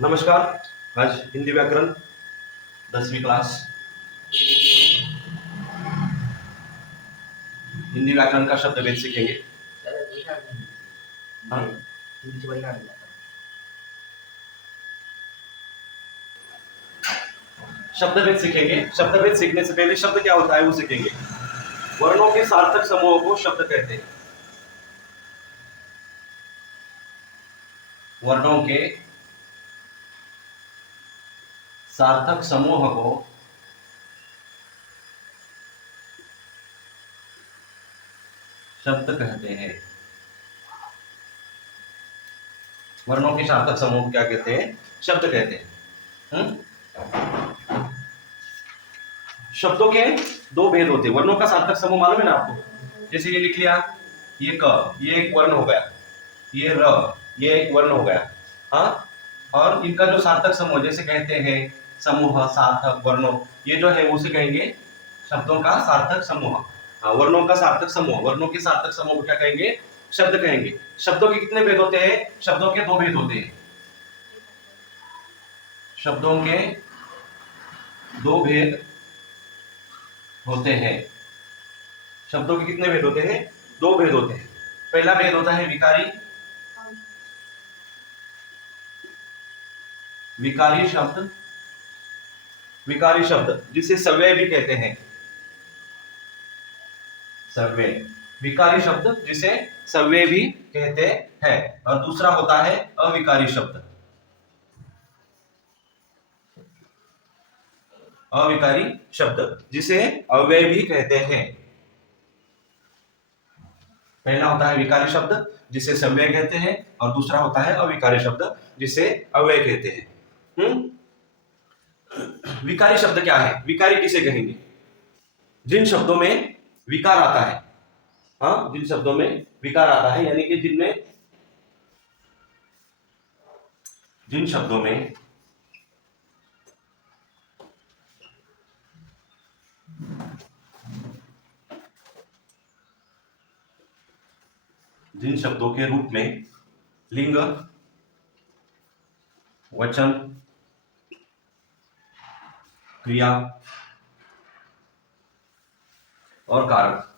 नमस्कार। आज हिंदी व्याकरण 10वीं क्लास हिंदी व्याकरण का शब्द भेद सीखेंगे। हाँ? शब्द भेद सीखेंगे। शब्द भेद सीखने से पहले शब्द क्या होता है वो सीखेंगे। वर्णों के सार्थक समूह को शब्द कहते हैं। वर्णों के सार्थक समूह को शब्द कहते हैं। वर्णों के सार्थक समूह को क्या कहते हैं? शब्द कहते हैं। शब्दों के दो भेद होते हैं। वर्णों का सार्थक समूह मालूम है ना आपको? जैसे ये लिख लिया, ये क, ये एक वर्ण हो गया, ये र, ये एक वर्ण हो गया। हाँ, और इनका जो सार्थक समूह जैसे कहते हैं समूह, सार्थक, वर्णों, ये जो है उसे कहेंगे शब्दों का सार्थक समूह। हाँ, वर्णों का सार्थक समूह, वर्णों के सार्थक समूह को क्या कहेंगे? शब्द कहेंगे। शब्दों के कितने भेद होते हैं? शब्दों के दो भेद होते हैं। शब्दों के दो भेद होते हैं। शब्दों के कितने भेद होते हैं? दो भेद होते हैं। पहला भेद होता है विकारी। विकारी शब्द, विकारी शब्द जिसे सव्यय भी कहते हैं। सव्यय, विकारी शब्द जिसे सव्यय भी कहते हैं। और दूसरा होता है अविकारी शब्द। अविकारी शब्द जिसे अव्यय भी कहते हैं। पहला होता है विकारी शब्द जिसे सव्यय कहते हैं, और दूसरा होता है अविकारी शब्द जिसे अव्यय कहते हैं। विकारी शब्द क्या है? विकारी किसे कहेंगे? जिन शब्दों में विकार आता है। हाँ, जिन शब्दों में विकार आता है, यानी कि जिन शब्दों में जिन शब्दों के रूप में लिंग, वचन, क्रिया और कारक,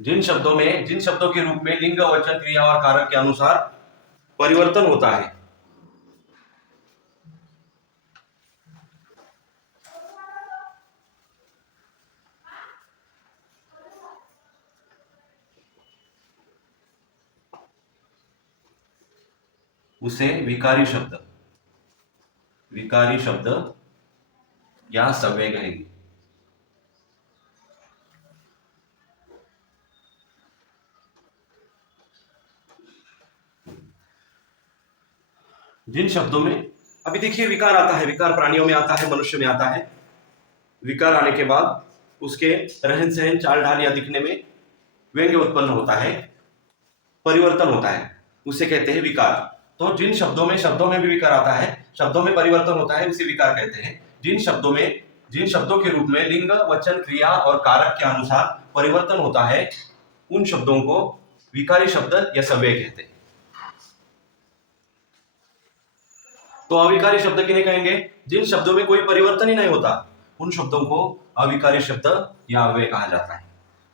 जिन शब्दों के रूप में लिंग, वचन, क्रिया और कारक के अनुसार परिवर्तन होता है, उसे विकारी शब्द या सव्यय कहेंगे। जिन शब्दों में, अभी देखिए, विकार आता है, विकार प्राणियों में आता है, मनुष्य में आता है। विकार आने के बाद उसके रहन सहन, चाल ढाल या दिखने में व्यंग्य उत्पन्न होता है, परिवर्तन होता है, उसे कहते हैं विकार। तो जिन शब्दों में भी विकार आता है, शब्दों में परिवर्तन होता है, उसे विकार कहते हैं। जिन शब्दों के रूप में लिंग, वचन, क्रिया और कारक के अनुसार परिवर्तन होता है, उन शब्दों को विकारी शब्द या सव्यय कहते हैं। तो अविकारी शब्द किन्हें कहेंगे? जिन शब्दों में कोई परिवर्तन ही नहीं होता, उन शब्दों को अविकारी शब्द या अव्यय कहा जाता है।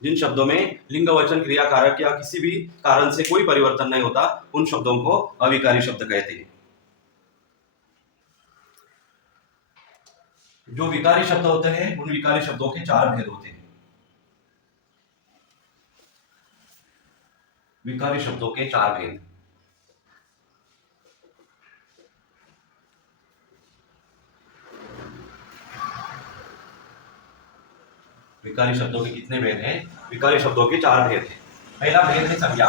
जिन शब्दों में लिंग, वचन, क्रिया, कारक या किसी भी कारण से कोई परिवर्तन नहीं होता, उन शब्दों को अविकारी शब्द कहते हैं। जो विकारी शब्द होते हैं, उन विकारी शब्दों के चार भेद होते हैं। विकारी शब्दों के चार भेद। विकारी शब्दों के कितने भेद हैं? विकारी शब्दों के चार भेद हैं। पहला भेद है संज्ञा।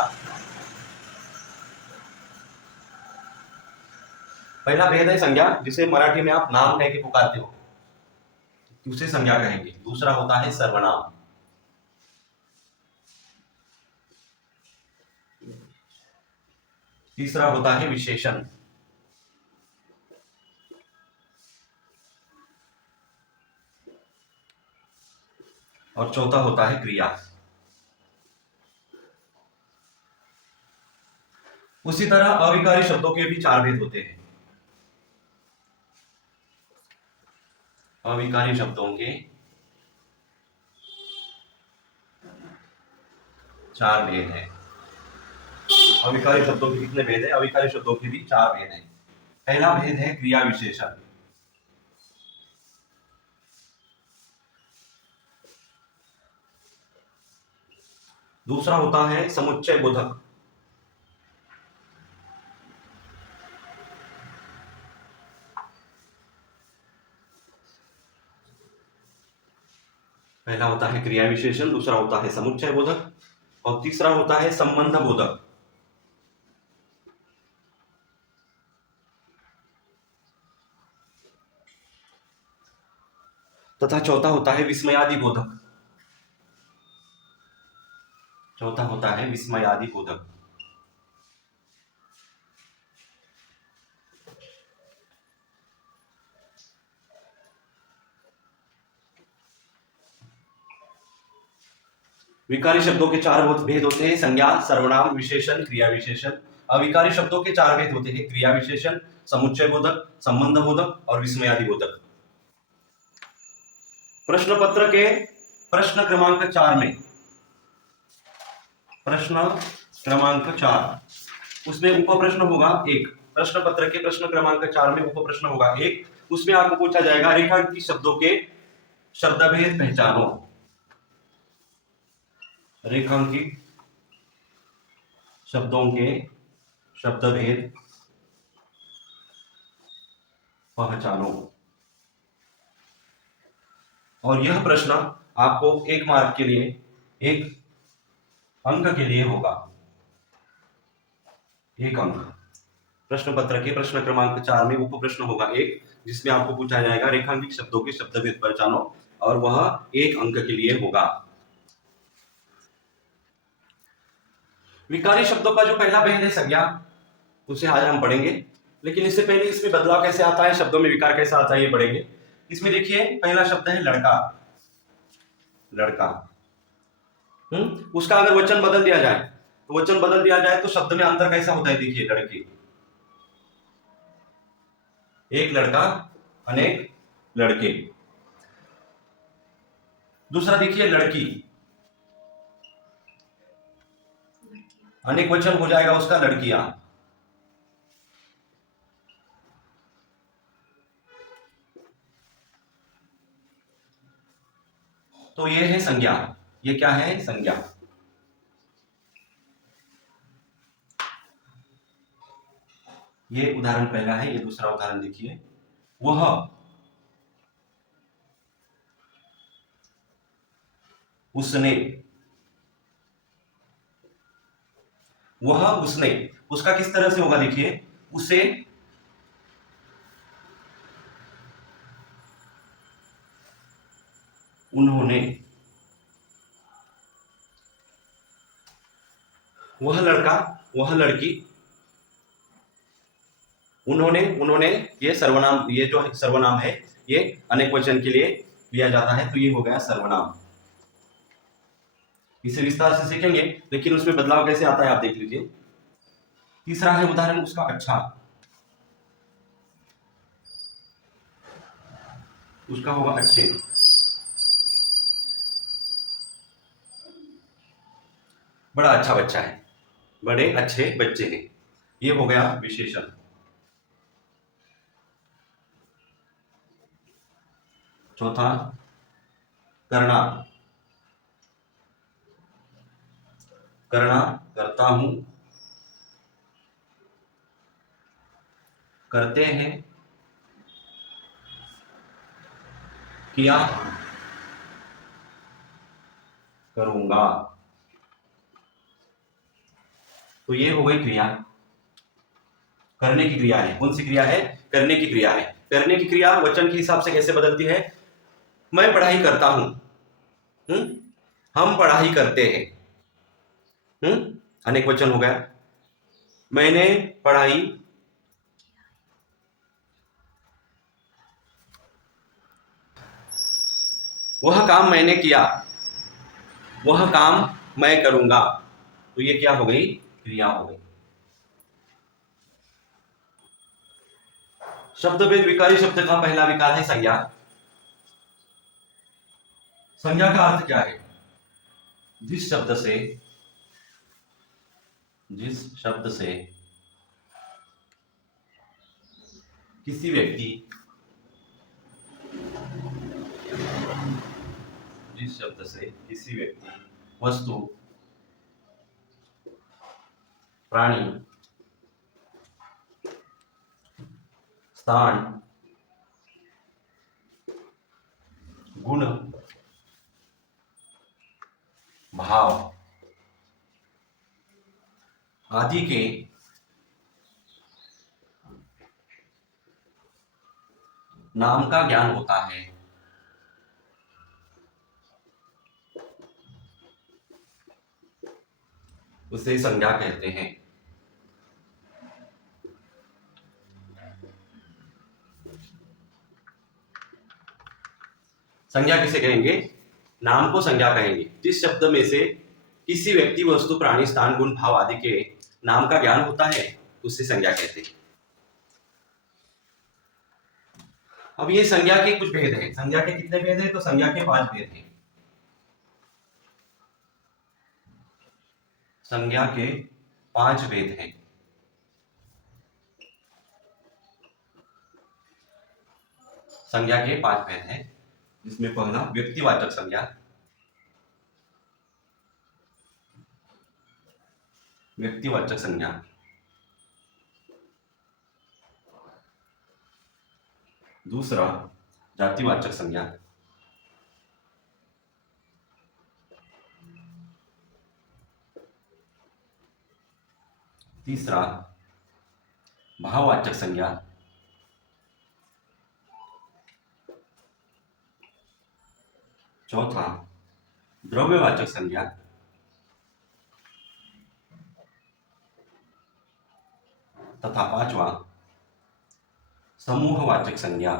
पहला भेद है संज्ञा, जिसे मराठी में आप नाम कह के पुकारते हो, उसे संज्ञा कहेंगे। दूसरा होता है सर्वनाम। तीसरा होता है विशेषण। और चौथा होता है क्रिया। उसी तरह अविकारी शब्दों के भी चार भेद होते हैं। अविकारी शब्दों के चार भेद हैं। अविकारी शब्दों के कितने भेद है? अविकारी शब्दों के भी चार भेद हैं। पहला भेद है क्रिया विशेषण। दूसरा होता है समुच्चय बोधक। पहला होता है क्रिया विशेषण, दूसरा होता है समुच्चय बोधक और तीसरा होता है संबंध बोधक। तथा चौथा होता है विस्मयादि बोधक। चौथा होता है विस्मयादि बोधक। विकारी शब्दों के चार भेद होते हैं, संज्ञा, सर्वनाम, विशेषण, क्रिया विशेषण। अविकारी शब्दों के चार भेद होते हैं, क्रिया विशेषण, समुच्चय बोधक, संबंध बोधक और विस्मयादि बोधक। प्रश्न पत्र के प्रश्न क्रमांक 4 में, प्रश्न क्रमांक 4 उसमें उप प्रश्न होगा एक। प्रश्न पत्र के प्रश्न क्रमांक 4 में उप प्रश्न होगा एक। उसमें आपको पूछा जाएगा रेखांकित शब्दों के शब्दभेद पहचानो। रेखांकित शब्दों के शब्दभेद पहचानो। और यह प्रश्न आपको 1 मार्क के लिए, 1 अंक के लिए होगा, 1 अंक। प्रश्न पत्र के प्रश्न क्रमांक 4 में उप प्रश्न होगा एक, जिसमें आपको पूछा जाएगा रेखांकित शब्दों के शब्दभेद पहचानो और वह 1 अंक के लिए होगा। विकारी शब्दों का जो पहला भेद है संज्ञा, उसे आज हम पढ़ेंगे। लेकिन इससे पहले इसमें बदलाव कैसे आता है, शब्दों में विकार कैसे आता है, ये पढ़ेंगे। इसमें देखिए पहला शब्द है लड़का। लड़का उसका अगर वचन बदल दिया जाए तो वचन बदल दिया जाए तो शब्द में अंतर कैसा होता है? देखिए लड़की, एक लड़का, अनेक लड़के। दूसरा देखिए लड़की, अनेक वचन हो जाएगा उसका लड़कियां। तो ये है संज्ञा। ये क्या है? संज्ञा। ये उदाहरण पहला है, ये दूसरा उदाहरण देखिए। वह, उसने, वह, उसने। उसका किस तरह से होगा? देखिए उसे, उन्होंने। वह लड़का, वह लड़की, उन्होंने, उन्होंने। ये सर्वनाम, ये जो सर्वनाम है ये अनेक वचन के लिए लिया जाता है, तो ये हो गया सर्वनाम। इसे विस्तार से सीखेंगे, लेकिन उसमें बदलाव कैसे आता है आप देख लीजिए। तीसरा है उदाहरण उसका अच्छा। उसका होगा अच्छे। बड़ा अच्छा बच्चा है, बड़े अच्छे बच्चे हैं। ये हो गया विशेषण। चौथा करना। करना, करता हूं, करते हैं, किया, करूंगा। तो ये हो गई क्रिया। करने की क्रिया है। कौन सी क्रिया है? करने की क्रिया है। करने की क्रिया वचन के हिसाब से कैसे बदलती है? मैं पढ़ाई करता हूं, हम पढ़ाई करते हैं, अनेक वचन हो गया। मैंने पढ़ाई, वह काम मैंने किया, वह काम मैं करूंगा। तो ये क्या हो गई? क्रिया हो गई। शब्द भेद विकारी शब्द का पहला विकार है संज्ञा। संज्ञा का अर्थ क्या है? जिस शब्द से किसी व्यक्ति वस्तु प्राणी स्थान गुण भाव आदि के नाम का ज्ञान होता है, उसे संज्ञा कहते हैं। संज्ञा किसे कहेंगे? नाम को संज्ञा कहेंगे। जिस शब्द में से किसी व्यक्ति वस्तु प्राणी स्थान गुण भाव आदि के नाम का ज्ञान होता है उसे संज्ञा कहते हैं। अब ये संज्ञा के कुछ भेद हैं। संज्ञा के कितने भेद हैं? तो संज्ञा के 5 भेद हैं। संज्ञा के 5 भेद हैं। संज्ञा के 5 भेद हैं, जिसमें पहला व्यक्तिवाचक संज्ञा। व्यक्तिवाचक संज्ञा, दूसरा जातिवाचक संज्ञा, तीसरा भाववाचक संज्ञा, चौथा द्रव्यवाचक संज्ञा, तथा पांचवा समूहवाचक संज्ञा।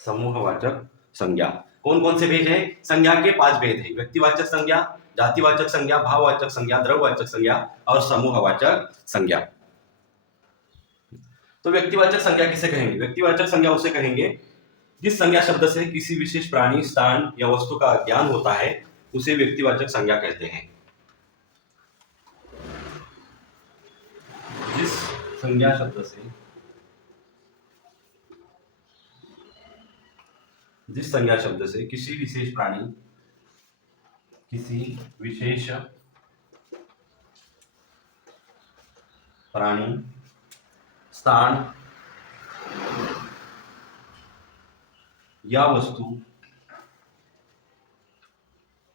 समूहवाचक संज्ञा कौन कौन से भेद हैं? संज्ञा के 5 भेद हैं। व्यक्तिवाचक संज्ञा, जातिवाचक संज्ञा, भाववाचक संज्ञा, द्रव्यवाचक संज्ञा और समूहवाचक संज्ञा। तो व्यक्तिवाचक संज्ञा किसे कहेंगे? व्यक्तिवाचक संज्ञा उसे कहेंगे जिस संज्ञा शब्द से किसी विशेष प्राणी स्थान या वस्तु का ज्ञान होता है उसे व्यक्तिवाचक संज्ञा कहते हैं। जिस संज्ञा शब्द से किसी विशेष प्राणी स्थान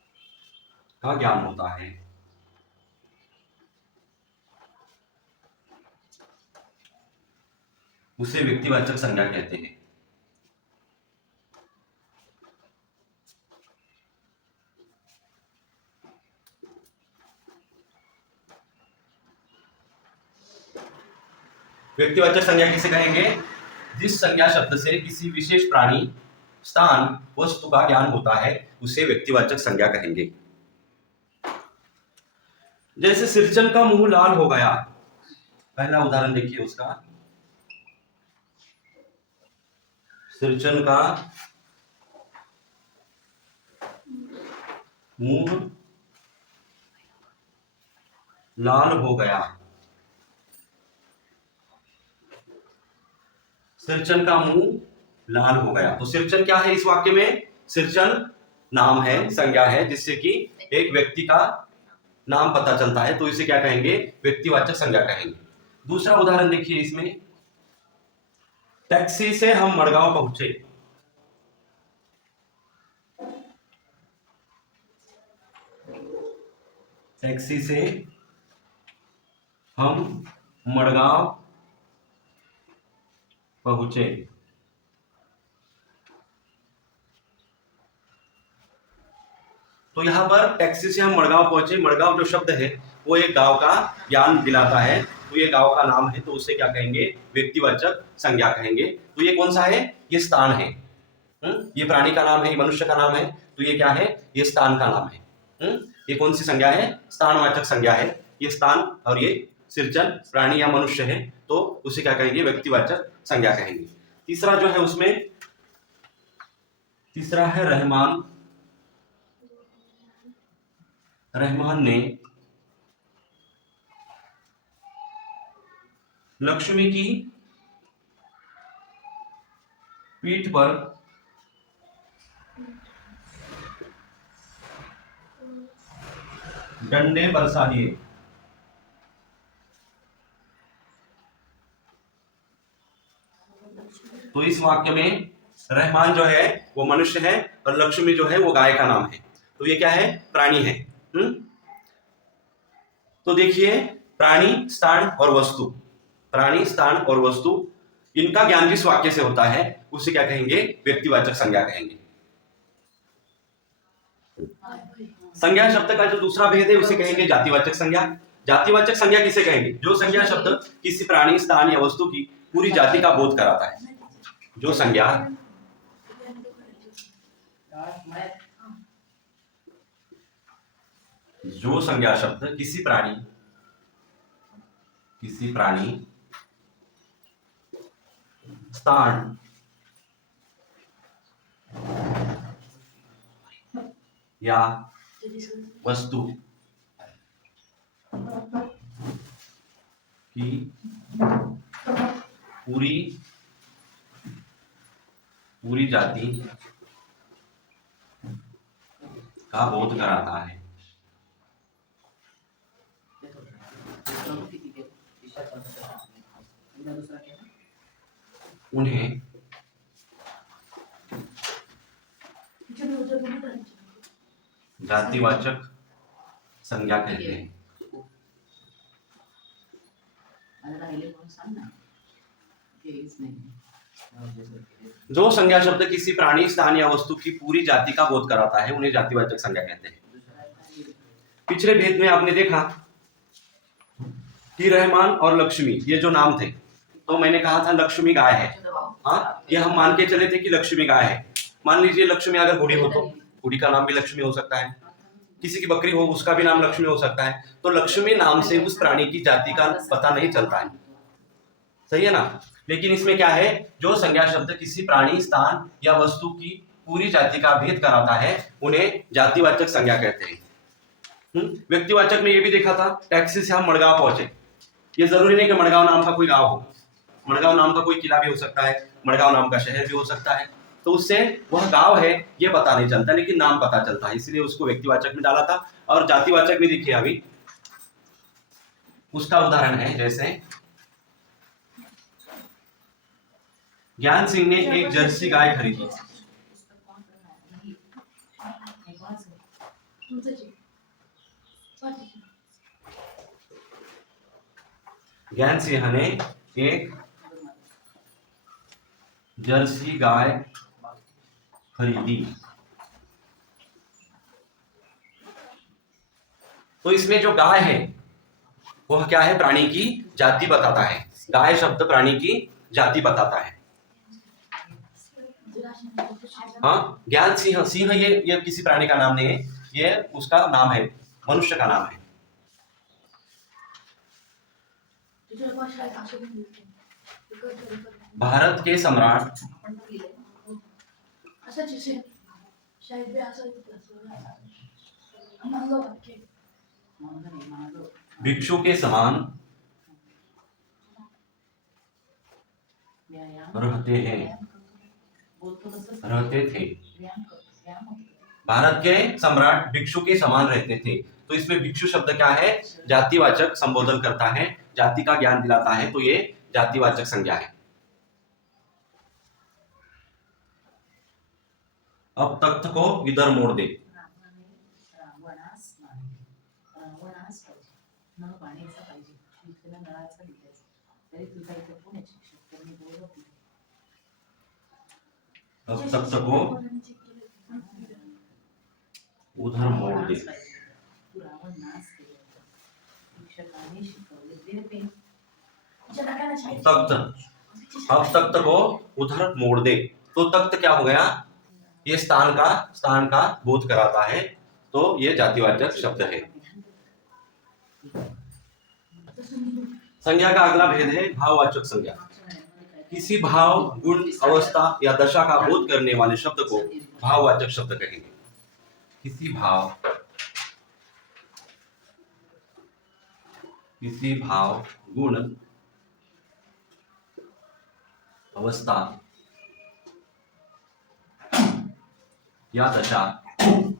या वस्तु का ज्ञान होता है उसे व्यक्तिवाचक संज्ञा कहते हैं। व्यक्तिवाचक संज्ञा किसे कहेंगे? जिस संज्ञा शब्द से किसी विशेष प्राणी स्थान वस्तु का ज्ञान होता है उसे व्यक्तिवाचक संज्ञा कहेंगे। जैसे सिरचन का मुंह लाल हो गया, पहला उदाहरण देखिए उसका। सिरचन का मुंह लाल हो गया। सिरचन का मुंह लाल हो गया। तो सिरचन क्या है इस वाक्य में? सिरचन नाम है, संज्ञा है, जिससे कि एक व्यक्ति का नाम पता चलता है, तो इसे क्या कहेंगे? व्यक्तिवाचक संज्ञा कहेंगे। दूसरा उदाहरण देखिए इसमें, टैक्सी से हम मड़गांव पहुंचे। टैक्सी से हम मड़गांव पहुंचे। तो यहां पर टैक्सी से हम मड़गांव पहुंचे, मड़गांव जो शब्द है वो एक गांव का ज्ञान दिलाता है, तो ये गांव का नाम है, तो उसे क्या कहेंगे? व्यक्तिवाचक संज्ञा कहेंगे। तो ये कौन सा है? ये स्थान है। ये प्राणी का नाम है, ये मनुष्य का नाम है, तो ये क्या है? ये स्थान का नाम है। ये कौन सी संज्ञा है? स्थानवाचक संज्ञा है। ये स्थान और ये सृजन प्राणी या मनुष्य है, तो उसे क्या कहेंगे? व्यक्तिवाचक संज्ञा कहेंगे। तीसरा जो है उसमें, तीसरा है रहमान। रहमान ने लक्ष्मी की पीठ पर डंडे बरसा दिए। तो इस वाक्य में रहमान जो है वो मनुष्य है और लक्ष्मी जो है वो गाय का नाम है, तो ये क्या है? प्राणी है। तो देखिए, प्राणी, स्थान और वस्तु, प्राणी, स्थान और वस्तु, इनका ज्ञान जिस वाक्य से होता है उसे क्या कहेंगे? व्यक्तिवाचक संज्ञा कहेंगे। संज्ञा शब्द का जो दूसरा भेद है उसे कहेंगे जातिवाचक संज्ञा। जातिवाचक संज्ञा किसे कहेंगे? जो संज्ञा शब्द किसी प्राणी, स्थान या वस्तु की पूरी जाति का बोध कराता है। जो संज्ञा शब्द किसी प्राणी, स्थान या वस्तु की पूरी जाति का बोध कराता है। उन्हें जातिवाचक संज्ञा कहते हैं। जो संज्ञा शब्द किसी प्राणी, स्थान या वस्तु की पूरी जाति का बोध कराता है उन्हें जातिवाचक संज्ञा कहते हैं। पिछले भेद में आपने देखा कि रहमान और लक्ष्मी ये जो नाम थे, तो मैंने कहा था लक्ष्मी गाय है। हाँ, ये हम मान के चले थे कि लक्ष्मी गाय है। मान लीजिए लक्ष्मी अगर बूढ़ी हो तो बूढ़ी का नाम भी लक्ष्मी हो सकता है, किसी की बकरी हो उसका भी नाम लक्ष्मी हो सकता है। तो लक्ष्मी नाम से उस प्राणी की जाति का पता नहीं चलता है, सही है ना? लेकिन इसमें क्या है? जो संज्ञा शब्द किसी प्राणी, स्थान या वस्तु की पूरी जाति का भेद कराता है उन्हें जातिवाचक संज्ञा कहते हैं। व्यक्तिवाचक में ये भी देखा था, टैक्सी से हम मड़गांव पहुंचे, ये जरूरी नहीं कि मड़गांव नाम का कोई गांव हो, मड़गांव नाम का कोई किला भी हो सकता है, मड़गांव नाम का शहर भी हो सकता है। तो उससे वह गांव है ये पता नहीं चलता, लेकिन नाम पता चलता है, इसलिए उसको व्यक्तिवाचक में डाला था। और जातिवाचक भी देखिए, अभी उसका उदाहरण है, जैसे ज्ञान सिंह ने एक जर्सी गाय खरीदी। ज्ञान सिंह ने एक जर्सी गाय खरीदी। तो इसमें जो गाय है वह क्या है? प्राणी की जाति बताता है। गाय शब्द प्राणी की जाति बताता है। हाँ, ज्ञान सिंह, सिंह ये किसी प्राणी का नाम नहीं है, ये उसका नाम है, मनुष्य का नाम है। भारत के सम्राट भिक्षु के समान रहते थे। भारत के सम्राट भिक्षु के समान रहते थे। तो इसमें भिक्षु शब्द क्या है? जातिवाचक संबोधन करता है, जाति का ज्ञान दिलाता है, तो ये जातिवाचक संज्ञा है। अब तख्त को इधर मोड़ दे। अब तख्त को उधर मोड़ दे। अब तख्त को उधर मोड़ दे। तो तख्त क्या हो गया? ये स्थान का बोध कराता है, तो ये जातिवाचक शब्द है। संज्ञा का अगला भेद है भाववाचक संज्ञा। किसी भाव, गुण, अवस्था या दशा का बोध करने वाले शब्द को भाववाचक शब्द कहेंगे। किसी भाव, गुण, अवस्था या दशा का बोध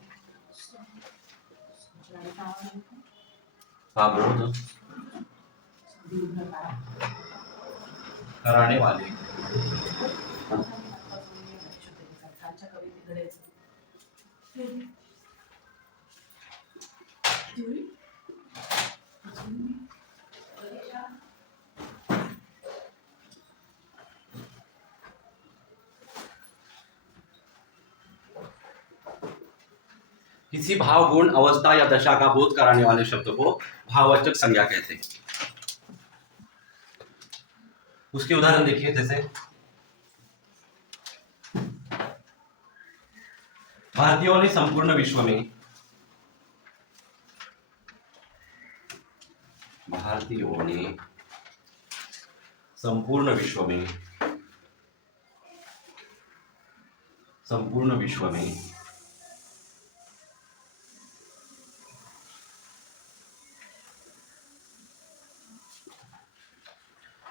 कराने वाले किसी भाव, गुण, अवस्था या दशा का बोध कराने वाले शब्द को भाववाचक संज्ञा कहते हैं। उसके उदाहरण देखिए, जैसे भारतीयों ने संपूर्ण विश्व में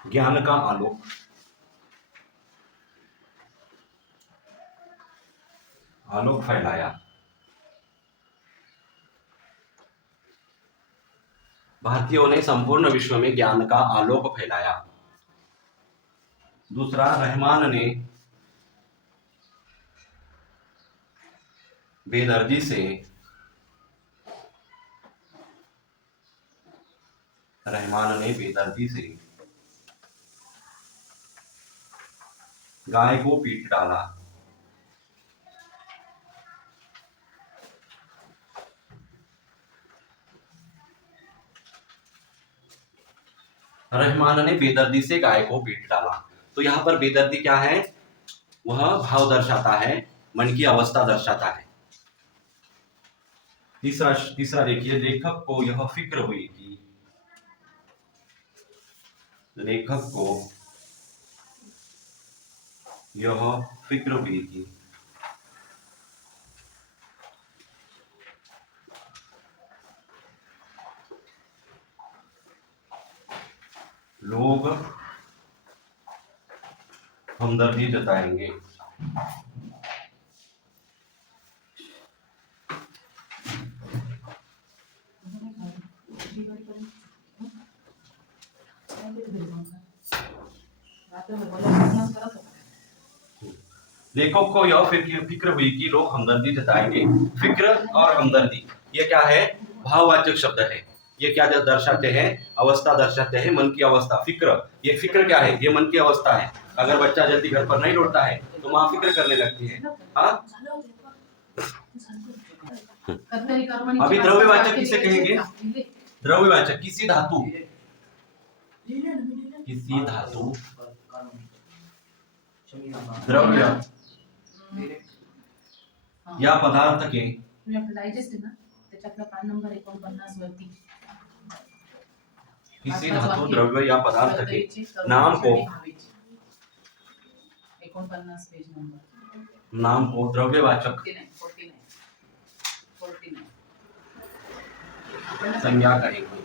ज्ञान का आलोक फैलाया। भारतीयों ने संपूर्ण विश्व में ज्ञान का आलोक फैलाया। दूसरा, रहमान ने बेदर्दी से गाय को पीट डाला। रहमान ने बेदर्दी से गाय को पीट डाला। तो यहाँ पर बेदर्दी क्या है? वह भाव दर्शाता है, मन की अवस्था दर्शाता है। तीसरा देखिए, लेखक को यह फिक्र हुई कि लोग हमदर्दी जताएंगे। लेखक को यह फिक्र हुई कि लोग हमदर्दी जताएंगे। फिक्र और हमदर्दी ये क्या है? भाववाचक शब्द है। ये क्या दर्शाते हैं? अवस्था दर्शाते हैं, मन की अवस्था। फिक्र, ये फिक्र क्या है? ये मन की अवस्था है। अगर बच्चा जल्दी घर पर नहीं लौटता है तो माँ फिक्र करने लगती है। हाँ, अभी द्रव्यवाचक किसे कहेंगे? द्रव्यवाचक किसी धातु द्रव्य या पदार्थ के किसी धातु, द्रव्य या पदार्थ के नाम को द्रव्यवाचक संज्ञा कहेंगे।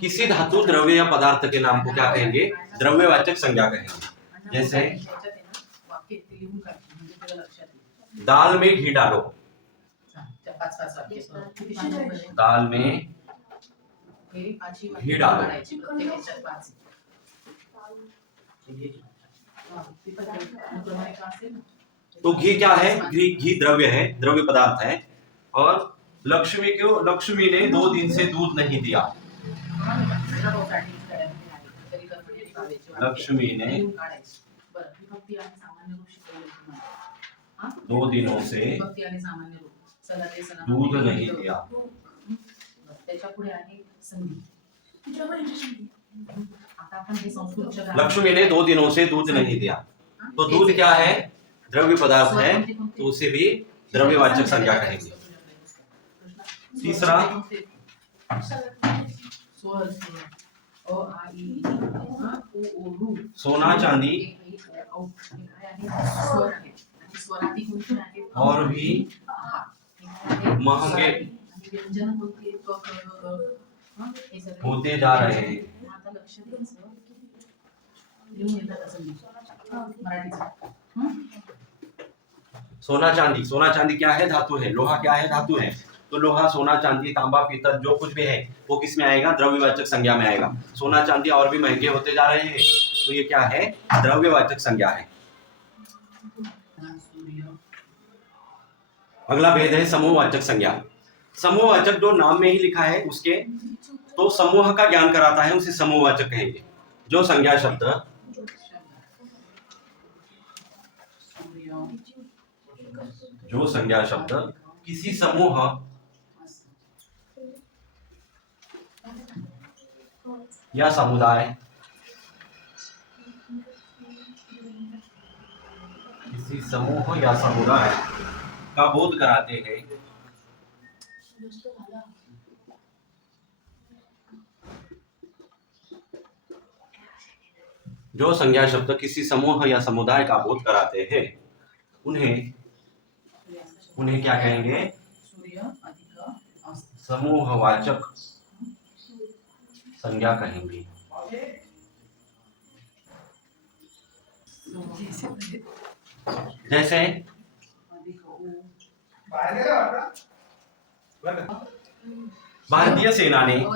किसी धातु, द्रव्य या पदार्थ के नाम को क्या कहेंगे? द्रव्यवाचक संज्ञा कहेंगे। जैसे दाल में घी डालो। दाल में घी डालो। तो घी क्या है? घी द्रव्य है, द्रव्य पदार्थ है। और लक्ष्मी ने 2 दिन से दूध नहीं दिया। लक्ष्मी ने 2 दिनों से दूध नहीं दिया। लक्ष्मी ने 2 दिनों से दूध नहीं दिया। तो दूध क्या है? द्रव्य पदार्थ है, तो उसे भी द्रव्यवाचक संज्ञा कहेंगे। तीसरा सोना चांदी और भी महंगे होते जा रहे हैं। सोना चांदी क्या है? धातु है। लोहा क्या है? धातु है। तो लोहा, सोना, चांदी, तांबा, पीतल जो कुछ भी है वो किस में आएगा? द्रव्यवाचक संज्ञा में आएगा। सोना चांदी और भी महंगे होते जा रहे हैं, तो ये क्या है? द्रव्यवाचक संज्ञा है। अगला भेद है समूहवाचक संज्ञा। समूहवाचक जो नाम में ही लिखा है उसके, तो समूह का ज्ञान कराता है, उसे समूहवाचक कहेंगे। जो संज्ञा शब्द किसी समूह या समुदाय का बोध कराते हैं। जो संज्ञा शब्द किसी समूह या समुदाय का बोध कराते हैं, उन्हें क्या कहेंगे? समूहवाचक संज्ञा कहेंगे। जैसे भारतीय सेना ने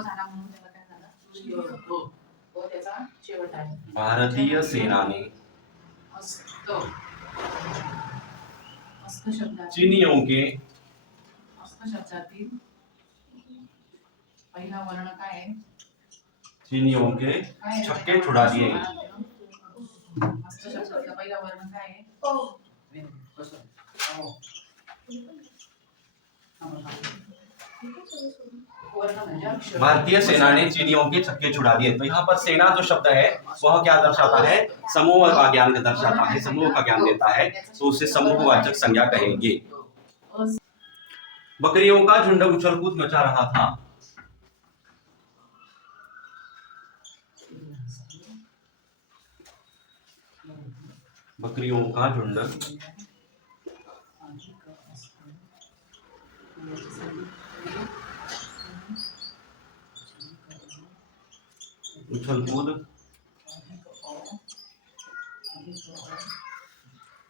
चीनियों के छक्के छुड़ा दिए। भारतीय सेना ने चीनियों के छक्के छुड़ा दिए। तो यहाँ पर सेना जो शब्द है वह क्या दर्शाता है? समूह का ज्ञान दर्शाता है, समूह का ज्ञान देता है, तो उसे समूहवाचक संज्ञा कहेंगे। बकरियों का झुंड उछल कूद मचा रहा था। बकरियों का झुंड उछल कूद,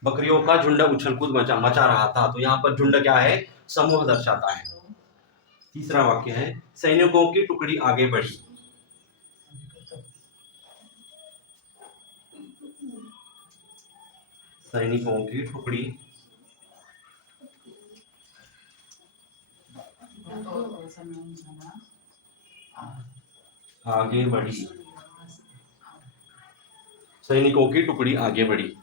बकरियों का झुंड उछल कूद मचा रहा था। तो यहाँ पर झुंड क्या है? समूह दर्शाता है। तीसरा वाक्य है सैनिकों की टुकड़ी आगे बढ़ी। सैनिकों की टुकड़ी आगे बढ़ी। सैनिकों की टुकड़ी आगे बढ़ी।